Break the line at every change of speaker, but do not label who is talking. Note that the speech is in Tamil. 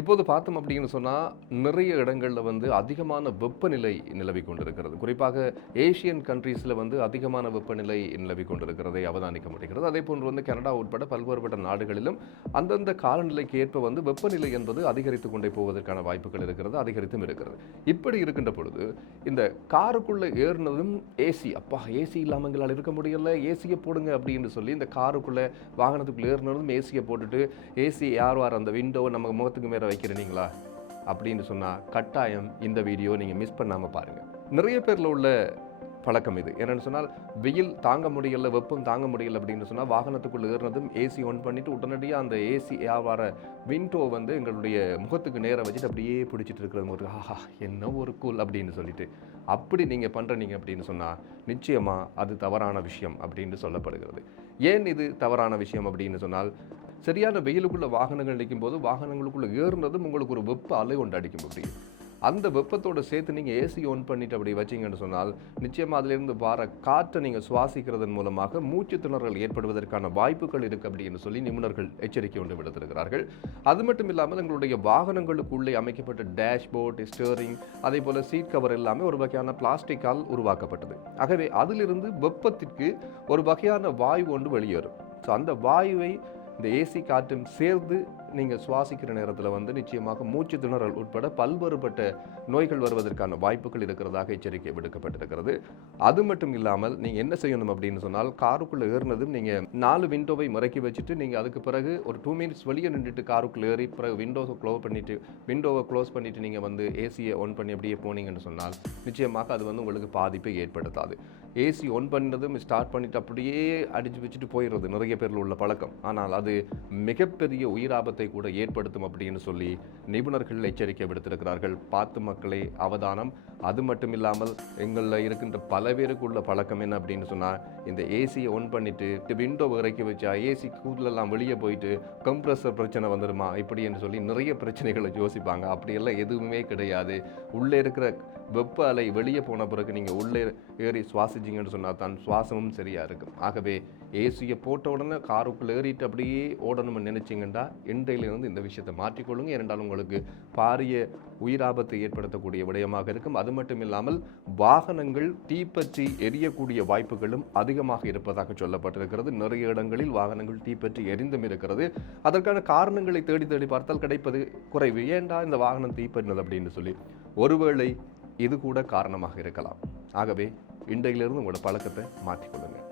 இப்போது பார்த்தோம் அப்படின்னு சொன்னால் நிறைய இடங்களில் வந்து அதிகமான வெப்பநிலை நிலவி கொண்டிருக்கிறது. குறிப்பாக ஏஷியன் கண்ட்ரீஸில் வந்து அதிகமான வெப்பநிலை நிலவி கொண்டிருக்கிறதை அவதானிக்க முடிகிறது. அதே போன்று வந்து கனடா உட்பட பல்வேறுபட்ட நாடுகளிலும் அந்தந்த காலநிலைக்கு ஏற்ப வந்து வெப்பநிலை என்பது அதிகரித்து கொண்டே போவதற்கான வாய்ப்புகள் இருக்கிறது அதிகரித்தும் இருக்கிறது. இப்படி இருக்கின்ற பொழுது இந்த காருக்குள்ளே ஏறினதும் ஏசி அப்பா ஏசி இல்லாமல் எங்களால் இருக்க முடியல ஏசியை போடுங்க அப்படின்னு சொல்லி இந்த காருக்குள்ளே வாகனத்துக்குள்ளே ஏறினதும் ஏசியை போட்டுட்டு ஏசி யார் வார் அந்த விண்டோ நம்ம முகத்துக்கு மேலே வைக்கிறீங்களா? அப்படின்னு சொன்னால் கட்டாயம் இந்த வீடியோ நீங்கள் மிஸ் பண்ணாமல் பாருங்கள் நிறைய பேரில் உள்ள பழக்கம் இது. என்னென்னு சொன்னால் வெயில் தாங்க முடியல வெப்பம் தாங்க முடியல அப்படின்னு சொன்னால் வாகனத்துக்குள்ளே ஏறினதும் ஏசி ஆன் பண்ணிவிட்டு உடனடியாக அந்த ஏசி வர விண்டோ வந்து எங்களுடைய முகத்துக்கு நேரம் வச்சுட்டு அப்படியே பிடிச்சிட்டு இருக்கிறவங்க ஒரு ஆஹா என்ன ஒரு கூல் அப்படின்னு சொல்லிட்டு. அப்படி நீங்கள் பண்ணுறீங்க அப்படின்னு சொன்னால் நிச்சயமாக அது தவறான விஷயம் அப்படின்னு சொல்லப்படுகிறது. ஏன் இது தவறான விஷயம் அப்படின்னு சொன்னால் சரியான வெயிலுக்குள்ள வாகனங்கள் நிற்கும் போது வாகனங்களுக்குள்ளே ஏறுனதும் உங்களுக்கு ஒரு வெப்ப அலை ஒன்று அடிக்கும் அப்படி. அந்த வெப்பத்தோடு சேர்த்து நீங்கள் ஏசி ஆன் பண்ணிட்டு அப்படி வச்சீங்கன்னு சொன்னால் நிச்சயமாக அதிலிருந்து வர காற்றை நீங்கள் சுவாசிக்கிறதன் மூலமாக மூச்சு திணறல் ஏற்படுவதற்கான வாய்ப்புகள் இருக்குது அப்படின்னு சொல்லி நிபுணர்கள் எச்சரிக்கை ஒன்று விடுத்திருக்கிறார்கள். அது மட்டும் இல்லாமல் எங்களுடைய வாகனங்களுக்குள்ளே அமைக்கப்பட்ட டேஷ்போர்ட் ஸ்டேரிங் அதே போல் சீட் கவர் எல்லாமே ஒரு வகையான பிளாஸ்டிக்கால் உருவாக்கப்பட்டது. ஆகவே அதிலிருந்து வெப்பத்திற்கு ஒரு வகையான வாயு ஒன்று வெளியேறும். ஸோ அந்த வாயுவை இந்த ஏசி காற்றும் சேர்ந்து நீங்கள் சுவாசிக்கிற நேரத்தில் வந்து நிச்சயமாக மூச்சு திணறல் உட்பட பல்வேறுபட்ட நோய்கள் வருவதற்கான வாய்ப்புகள் இருக்கிறதாக எச்சரிக்கை விடுக்கப்பட்டிருக்கிறது. அது மட்டும் இல்லாமல் நீங்கள் என்ன செய்யணும் அப்படின்னு சொன்னால் காருக்குள்ளே ஏறினதும் நீங்கள் நாலு விண்டோவை முறக்கி வச்சுட்டு நீங்கள் அதுக்கு பிறகு ஒரு டூ மினிட்ஸ் வெளியே நின்றுட்டு காருக்குள்ளே ஏறி பிறகு விண்டோவை க்ளோஸ் பண்ணிவிட்டு விண்டோவை க்ளோஸ் பண்ணிவிட்டு நீங்கள் வந்து ஏசியை ஆன் பண்ணி அப்படியே போனீங்கன்னு சொன்னால் நிச்சயமாக அது வந்து உங்களுக்கு பாதிப்பை ஏற்படுத்தாது. ஏசி ஒன் பண்ணதும் ஸ்டார்ட் பண்ணிட்டு அப்படியே அடிச்சு வச்சுட்டு போயிடுறது நிறைய பேரில் உள்ள பழக்கம். ஆனால் அது மிகப்பெரிய உயிராபத்தை கூட ஏற்படுத்தும் அப்படின்னு சொல்லி நிபுணர்கள் எச்சரிக்கை விடுத்திருக்கிறார்கள். பார்த்து மக்களே அவதானம். அது மட்டும் இல்லாமல் எங்களில் இருக்கின்ற பல பேருக்கு உள்ள பழக்கம் என்ன அப்படின்னு சொன்னால் இந்த ஏசியை ஒன் பண்ணிட்டு விண்டோ இறக்கி வச்சா ஏசி கூதலெல்லாம் வெளியே போயிட்டு கம்ப்ரஸர் பிரச்சனை வந்துடுமா இப்படி என்று சொல்லி நிறைய பிரச்சனைகளை யோசிப்பாங்க. அப்படியெல்லாம் எதுவுமே கிடையாது. உள்ளே இருக்கிற வெப்ப அலை வெளியே போன பிறகு நீங்கள் உள்ளே ஏறி சுவாசிச்சிங்கன்னு சொன்னால் தான் சுவாசமும் சரியாக இருக்கும். ஆகவே ஏசியை போட்ட உடனே காருக்குள்ளே ஏறிட்டு அப்படியே ஓடணும்னு நினச்சிங்கன்னா இன்றையிலிருந்து இந்த விஷயத்தை மாற்றிக்கொள்ளுங்க இரண்டால் உங்களுக்கு பாரிய உயிராபத்தை ஏற்படுத்தக்கூடிய விடயமாக இருக்கும். அது மட்டும் இல்லாமல் வாகனங்கள் தீப்பற்றி எரியக்கூடிய வாய்ப்புகளும் அதிகமாக இருப்பதாக சொல்லப்பட்டிருக்கிறது. நிறைய இடங்களில் வாகனங்கள் தீப்பற்றி எரிந்தும் இருக்கிறது. அதற்கான காரணங்களை தேடி தேடி பார்த்தால் கிடைப்பது குறைவு. ஏண்டா இந்த வாகனம் தீப்பற்றினது அப்படின்னு சொல்லி ஒருவேளை இது கூட காரணமாக இருக்கலாம். ஆகவே இன்றையிலிருந்து உங்களோட பழக்கத்தை மாற்றிக்கொள்ளுங்கள்